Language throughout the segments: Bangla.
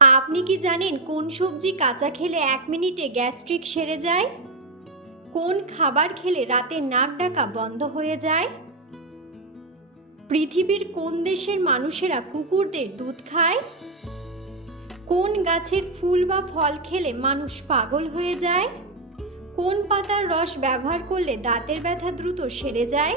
আপনি কি জানেন কোন সবজি কাঁচা খেলে এক মিনিটে গ্যাস্ট্রিক সেরে যায়? কোন খাবার খেলে রাতে নাক ডাকা বন্ধ হয়ে যায়? পৃথিবীর কোন দেশের মানুষেরা কুকুরদের দুধ খায়? কোন গাছের ফুল বা ফল খেলে মানুষ পাগল হয়ে যায়? কোন পাতার রস ব্যবহার করলে দাঁতের ব্যথা দ্রুত সেরে যায়?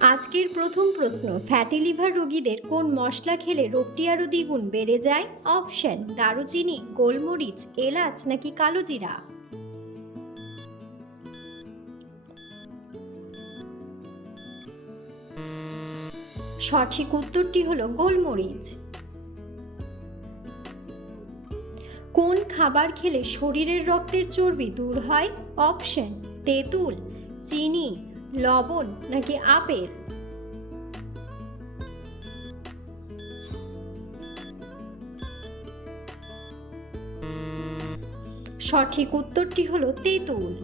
আজকের প্রথম প্রশ্ন ফ্যাটি লিভার রোগীদের কোন মশলা খেলে রোগটি আরও দ্বিগুণ বেড়ে যায়? অপশন, দারুচিনি, গোলমরিচ, এলাচ নাকি কালো জিরা? সঠিক উত্তরটি হলো গোলমরিচ। কোন খাবার খেলে শরীরের রক্তের চর্বি দূর হয়? অপশন, তেঁতুল, চিনি লবণ নাকি আপেল? সঠিক উত্তরটি হলো তেঁতুল।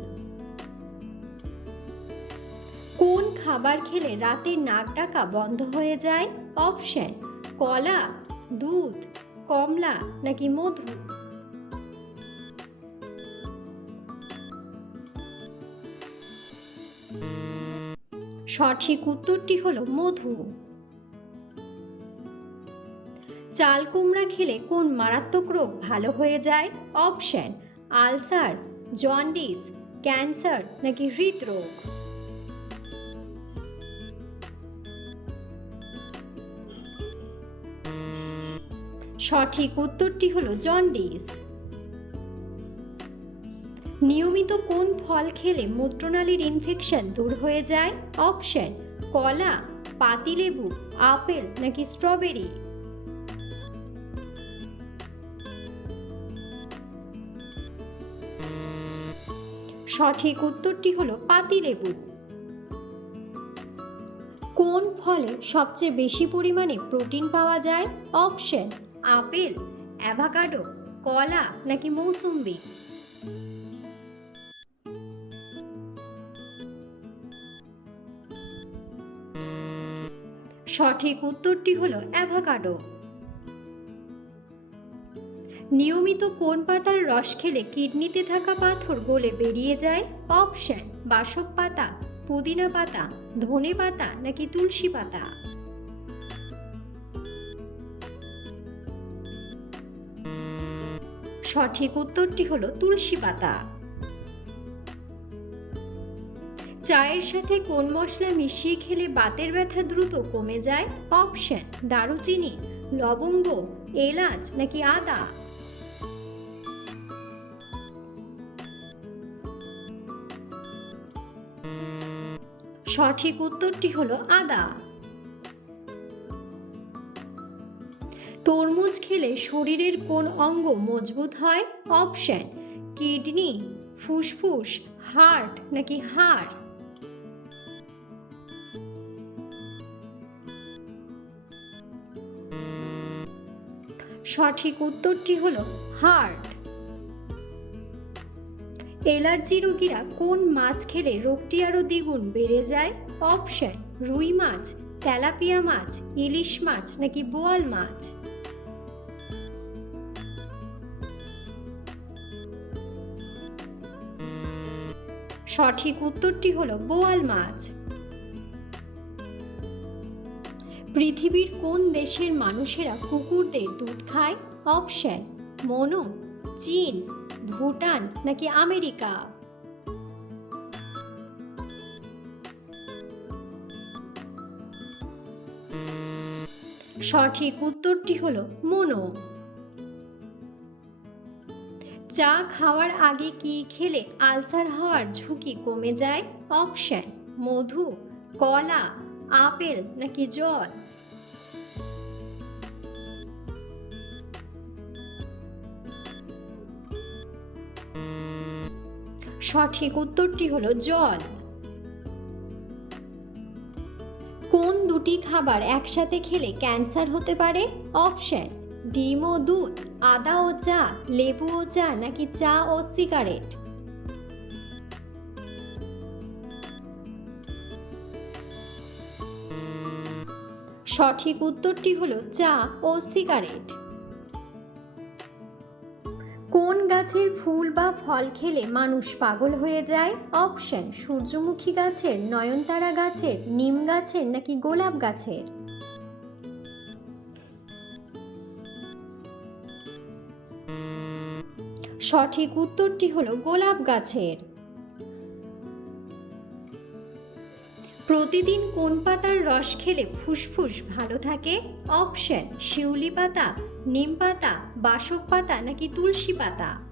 কোন খাবার খেলে রাতে নাক ডাকা বন্ধ হয়ে যায়? অপশন, কলা, দুধ, কমলা নাকি মধু? সঠিক উত্তরটি হলো মধু। চাল কুমড়া খেলে কোন মারাত্মক রোগ ভালো হয়ে যায়? অপশন, আলসার, জন্ডিস, ক্যান্সার নাকি হৃদরোগ? সঠিক উত্তরটি হলো জন্ডিস। নিয়মিত কোন ফল খেলে মূত্রনালীর ইনফেকশন দূর হয়ে যায়? অপশন কলা, পাতিলেবু, আপেল নাকি স্ট্রবেরি সঠিক উত্তরটি হলো পাতিলেবু। কোন ফলে সবচেয়ে বেশি পরিমাণে প্রোটিন পাওয়া যায়? অপশন আপেল, অ্যাভাকাডো, কলা নাকি মৌসুম্বি? সঠিক উত্তরটি হলো অ্যাভাকাডো। নিয়মিত কোন পাতার রস খেলে কিডনিতে থাকা পাথর গলে বেরিয়ে যায়? অপশন, বাসক পাতা, পুদিনা পাতা, ধনে পাতা নাকি তুলসী পাতা? সঠিক উত্তরটি হলো তুলসী পাতা। চায়ের সাথে কোন মশলা মিশিয়ে খেলে বাতের ব্যথা দ্রুত কমে যায়? অপশন, দারুচিনি, লবঙ্গ, এলাচ নাকি আদা? সঠিক উত্তরটি হলো আদা। তরমুজ খেলে শরীরের কোন অঙ্গ মজবুত হয়? অপশন, কিডনি, ফুসফুস, হার্ট নাকি হাড়? সঠিক উত্তরটি হলো হার্ট এলার্জি রোগীরা কোন মাছ খেলে রোগটি আরও দ্বিগুণ বেড়ে যায়? অপশন, রুই মাছ, তেলাপিয়া মাছ, ইলিশ মাছ নাকি বোয়াল মাছ? সঠিক উত্তরটি হলো বোয়াল মাছ। পৃথিবীর কোন দেশের মানুষেরা কুকুরদের দুধ খায়? অপশন, মনো, চীন, ভুটান নাকি আমেরিকা? সঠিক উত্তরটি হলো মনো। চা খাওয়ার আগে কি খেলে আলসার হওয়ার ঝুঁকি কমে যায়? অপশন, মধু, কলা, আপেল নাকি জল? সঠিক উত্তরটি হলো জল। কোন দুটি খাবার একসাথে খেলে ক্যান্সার হতে পারে? অপশন, ডিম ও দুধ, আদা ও চা, লেবু ও চা নাকি চা ও সিগারেট? সঠিক উত্তরটি হলো চা ও সিগারেট। গাছের ফুল বা ফল খেলে মানুষ পাগল হয়ে যায়। অপশন, সূর্যমুখী গাছের, নয়নতারা গাছের, নিম গাছের নাকি গোলাপ গাছের? সঠিক উত্তরটি হলো গোলাপ গাছের। প্রতিদিন কোন পাতার রস খেলে ফুসফুস ভালো থাকে? অপশন, শিউলি পাতা, নিম পাতা, বাসক পাতা নাকি তুলসী পাতা?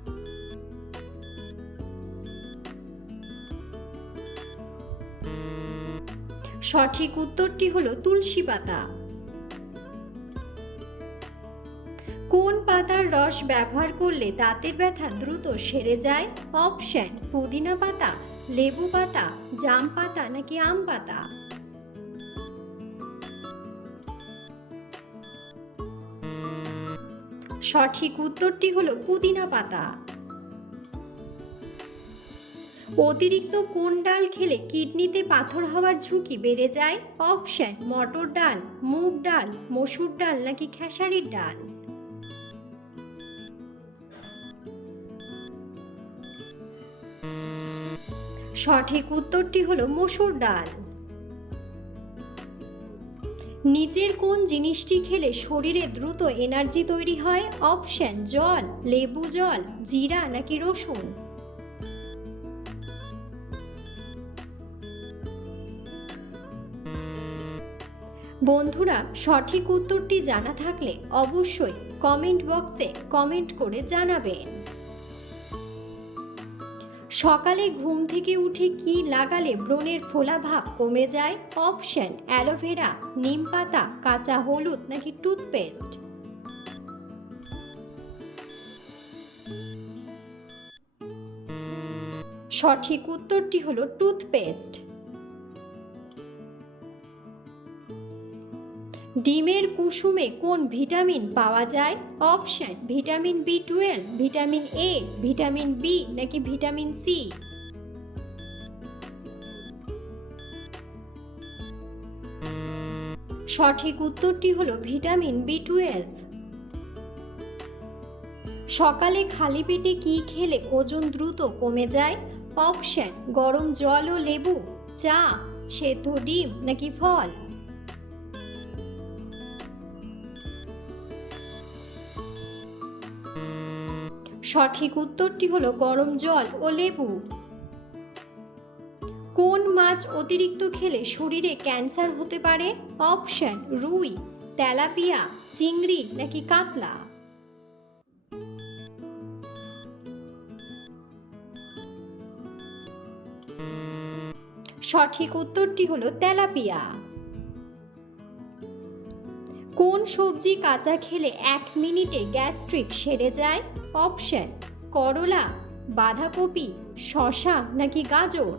সঠিক উত্তরটি হলো তুলসী পাতা। কোন পাতার রস ব্যবহার করলে দাঁতের ব্যথা দ্রুত সেরে যায়? অপশন, পুদিনা পাতা, লেবু পাতা, জাম পাতা নাকি আম পাতা? সঠিক উত্তরটি হলো পুদিনা পাতা। অতিরিক্ত কোন ডাল খেলে কিডনিতে পাথর হওয়ার ঝুঁকি বেড়ে যায়? অপশন, মটর ডাল, মুগ ডাল, মসুর ডাল নাকি খেসারির ডাল? সঠিক উত্তরটি হলো মসুর ডাল। নিচের কোন জিনিসটি খেলে শরীরে দ্রুত এনার্জি তৈরি হয়? অপশন, জল, লেবু জল, জিরা নাকি রসুন? বন্ধুরা, সঠিক উত্তরটি জানা থাকলে অবশ্যই কমেন্ট বক্সে কমেন্ট করে জানাবেন। সকালে ঘুম থেকে উঠে কি লাগালে ব্রণের ফোলাভাব কমে যায়? অপশন, অ্যালোভেরা, নিম পাতা, কাঁচা হলুদ নাকি টুথপেস্ট? সঠিক উত্তরটি হলো টুথপেস্ট। ডিমের কুসুমে কোন ভিটামিন পাওয়া যায়? Option, vitamin B twelve, vitamin A, vitamin B নাকি ভিটামিন সি? সঠিক উত্তরটি হলো ভিটামিন বি টুয়েলভ। সকালে খালি পেটে কি খেলে ওজন দ্রুত কমে যায়? অপশন, গরম জল ও লেবু, চা, সেদ্ধ ডিম নাকি ফল? সঠিক উত্তরটি হলো গরম জল ও লেবু। কোন মাছ অতিরিক্ত খেলে শরীরে ক্যান্সার হতে পারে? অপশন, রুই, তেলাপিয়া, চিংড়ি নাকি কাতলা? সঠিক উত্তরটি হলো তেলাপিয়া। কোন সবজি কাঁচা খেলে এক মিনিটে গ্যাস্ট্রিক সেরে যায়? অপশন, করলা, বাঁধাকপি, শশা নাকি গাজর?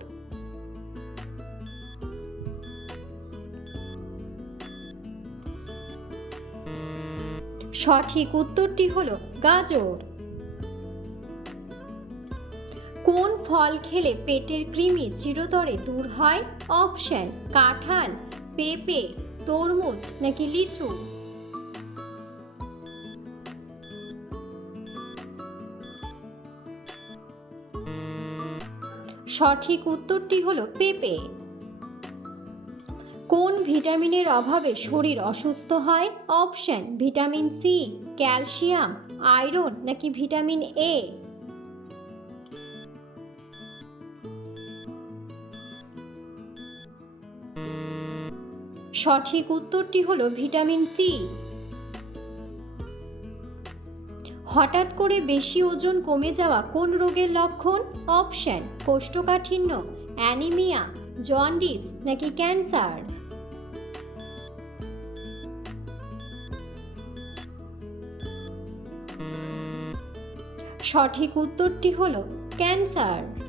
সঠিক উত্তরটি হলো গাজর। কোন ফল খেলে পেটের কৃমি চিরতরে দূর হয়? অপশন, কাঁঠাল, পেঁপে, তরমুজ নাকি লিচু? সঠিক উত্তরটি হলো পেঁপে। কোন ভিটামিনের অভাবে শরীর অসুস্থ হয়? Option, vitamin C, calcium, iron নাকি ভিটামিন এ? সঠিক উত্তরটি হলো ভিটামিন সি। হঠাৎ করে বেশি ওজন কমে যাওয়া কোন রোগের লক্ষণ? অপশন, কোষ্ঠকাঠিন্য, অ্যানিমিয়া, জন্ডিস নাকি ক্যান্সার? সঠিক উত্তরটি হলো ক্যান্সার।